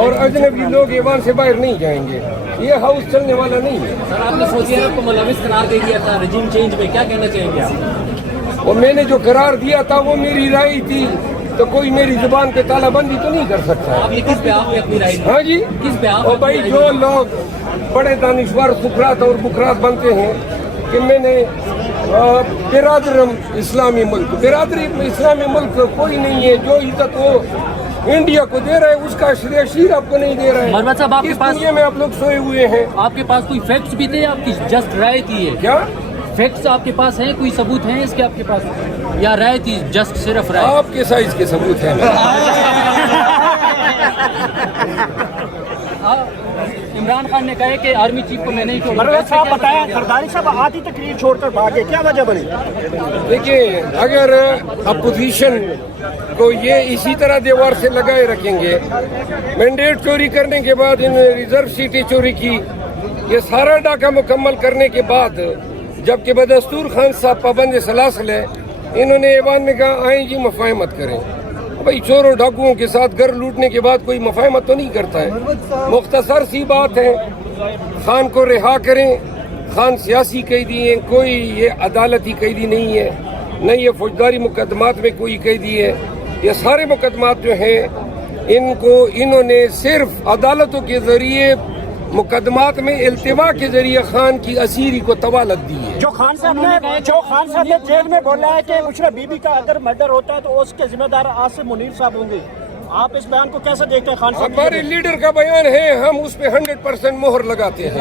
اور اجنبی لوگ ایوان سے باہر نہیں جائیں گے. یہ ہاؤس چلنے والا نہیں ہے. سر آپ نے سعودی عرب کو ملوث قرار دے دیا تھا رجیم چینج میں، کیا کہنا چاہیں گے آپ؟ اور میں نے جو قرار دیا تھا وہ میری رائے تھی، تو کوئی میری زبان پہ تالا بندی تو نہیں کر سکتا. آپ نے کس پہ آپ نے اپنی رائے دی؟ ہاں جی، کس پہ آپ؟ اور بھائی جو لوگ بڑے دانشور سکرات اور بکرات بنتے ہیں کہ میں نے برادرم اسلامی ملک، برادری اسلامی ملک کوئی نہیں ہے. جو عزت وہ انڈیا کو دے رہا ہے اس کا شیر آپ کو نہیں دے رہا ہے. مروت صاحب آپ کے اس پاس دنیا میں آپ لوگ سوئے ہوئے ہیں. آپ کے پاس کوئی فیکٹس بھی تھے، آپ کی جسٹ رائے تھی یہ؟ کیا فیکٹس آپ کے پاس ہیں، کوئی ثبوت ہیں اس کے آپ کے پاس، یا رائے تھی جسٹ صرف رائے؟ آپ کے سائز کے ثبوت ہیں. عمران خان نے کہا ہے کہ آرمی چیف کو میں نے ہی مروت صاحب بتایا زرداری صاحب آدھی تقریر چھوڑ کر بھاگے، کیا وجہ بنی؟ دیکھیں، اگر اپوزیشن کو یہ اسی طرح دیوار سے لگائے رکھیں گے، مینڈیٹ چوری کرنے کے بعد ان ریزرو سیٹیں چوری کی، یہ سارا ڈاکہ مکمل کرنے کے بعد جبکہ بدستور خان صاحب پابند سلاسل ہے، انہوں نے ایوان میں کہا آئیں جی مفاہمت کریں. بھائی چوروں ڈاکوؤں کے ساتھ گھر لوٹنے کے بعد کوئی مفاہمت تو نہیں کرتا ہے. مختصر سی بات ہے، خان کو رہا کریں. خان سیاسی قیدی ہیں، کوئی یہ عدالتی قیدی نہیں ہے، نہ یہ فوجداری مقدمات میں کوئی قیدی ہے. یہ سارے مقدمات جو ہیں انہوں نے صرف عدالتوں کے ذریعے مقدمات میں التوا کے ذریعے خان کی اسیری کو طوالت دی ہے. جو خان صاحب نے جیل میں بولا ہے کہ مشرف بی بی کا اگر مرڈر ہوتا ہے تو اس کے ذمہ دار آصف منیر صاحب ہوں گے، آپ اس بیان کو کیسے دیکھتے ہیں؟ خان صاحب ہمارے لیڈر کا بیان ہے، ہم اس پہ 100% مہر لگاتے ہیں.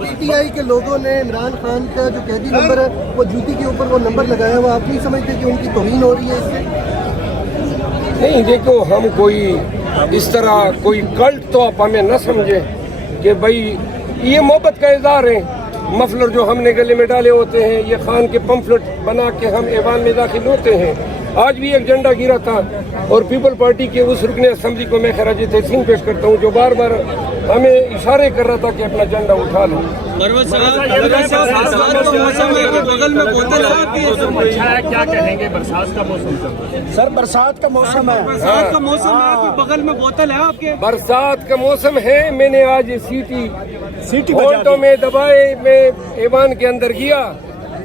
پی ٹی آئی کے لوگوں نے عمران خان کا جو قیدی نمبر ہے وہ جوتی کے اوپر وہ نمبر لگایا ہوا، آپ نہیں سمجھتے کہ ان کی توہین ہو رہی ہے اس سے؟ نہیں، دیکھو، ہم کوئی اس طرح کوئی کلٹ تو آپ ہمیں نہ سمجھیں کہ بھائی یہ محبت کا اظہار ہے. مفلر جو ہم نے گلے میں ڈالے ہوتے ہیں، یہ خان کے پمفلٹ بنا کے ہم ایوان میں داخل ہوتے ہیں. آج بھی ایک جھنڈا گرا تھا اور پیپل پارٹی کے اس رکن اسمبلی کو میں خراج تحسین پیش کرتا ہوں جو بار بار ہمیں اشارے کر رہا تھا کہ اپنا جھنڈا اٹھا لوں. کیا کہیں گے؟ برسات کا موسم سر، برسات کا موسم ہے، برسات کا موسم ہے، بغل میں بوتل ہے آپ کے؟ برسات کا موسم ہے. میں نے آج سیٹی ہولٹوں میں دبائے، میں ایوان کے اندر گیا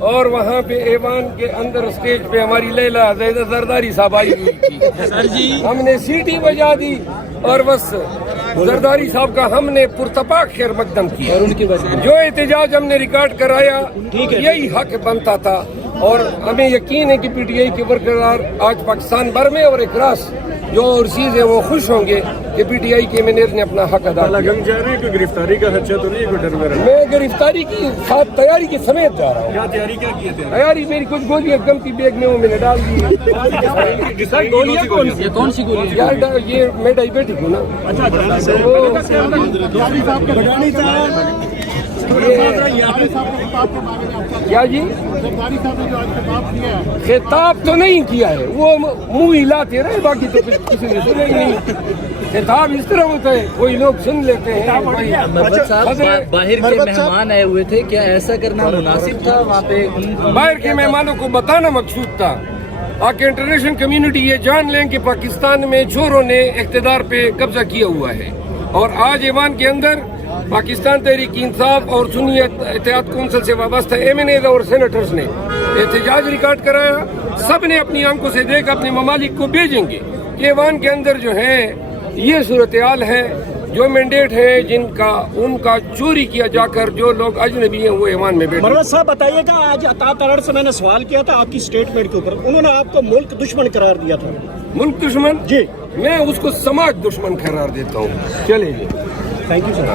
اور وہاں پہ ایوان کے اندر اسٹیج پہ ہماری لیلا زرداری صاحب آئی ہوئی تھی. ہم نے سیٹی بجا دی اور بس زرداری صاحب کا ہم نے پرتپاک خیر مقدم کیا. جو احتجاج ہم نے ریکارڈ کرایا یہی حق بنتا تھا، اور ہمیں یقین ہے کہ پی ٹی آئی کے برقرار آج پاکستان بھر میں اور اکراس جو اورسیز ہیں وہ خوش ہوں گے کہ پی ٹی آئی کے مینیجر نے اپنا حق ادا کیا. جا رہے ہیں کہ گرفتاری کا خدشہ تو نہیں ہے؟ میں گرفتاری کی ساتھ تیاری کے سمیت جا رہا ہوں. کیا تیاری کیا کی تھی؟ تیاری میری کچھ گولیاں گمتی بیگ میں وہ میں نے ڈال دی. یہ کون سی گولی؟ یار یہ میں ڈائبیٹک ہوں نا. کیا جی؟ خطاب تو نہیں کیا ہے، وہ منہ ہلاتے رہے، باقی تو کسی نے سنا ہی نہیں. خطاب اس طرح ہوتا ہے، کوئی لوگ سن لیتے ہیں. مروت صاحب باہر کے مہمان آئے ہوئے تھے، کیا ایسا کرنا مناسب تھا وہاں پہ؟ باہر کے مہمانوں کو بتانا مقصود تھا تاکہ انٹرنیشنل کمیونٹی یہ جان لیں کہ پاکستان میں چوروں نے اقتدار پہ قبضہ کیا ہوا ہے. اور آج ایوان کے اندر پاکستان تحریک انصاف اور سنی اتحاد کونسل سے وابستہ ایم این ایز اور سینیٹرز نے احتجاج ریکارڈ کرایا. سب نے اپنی آنکھوں سے دیکھ اپنے ممالک کو بھیجیں گے کہ ایوان کے اندر جو ہے یہ صورتحال ہے. جو مینڈیٹ ہیں جن کا ان کا چوری کیا جا کر جو لوگ اجنبی ہیں وہ ایوان میں بیٹھے. مروت صاحب بتائیے گا، آج عطا ترڑ سے میں نے سوال کیا تھا آپ کی اسٹیٹمنٹ کے اوپر، انہوں نے آپ کو ملک دشمن قرار دیا تھا. ملک دشمن؟ جی. میں اس کو سماج دشمن قرار دیتا ہوں. چلے جی، تھینک یو سر.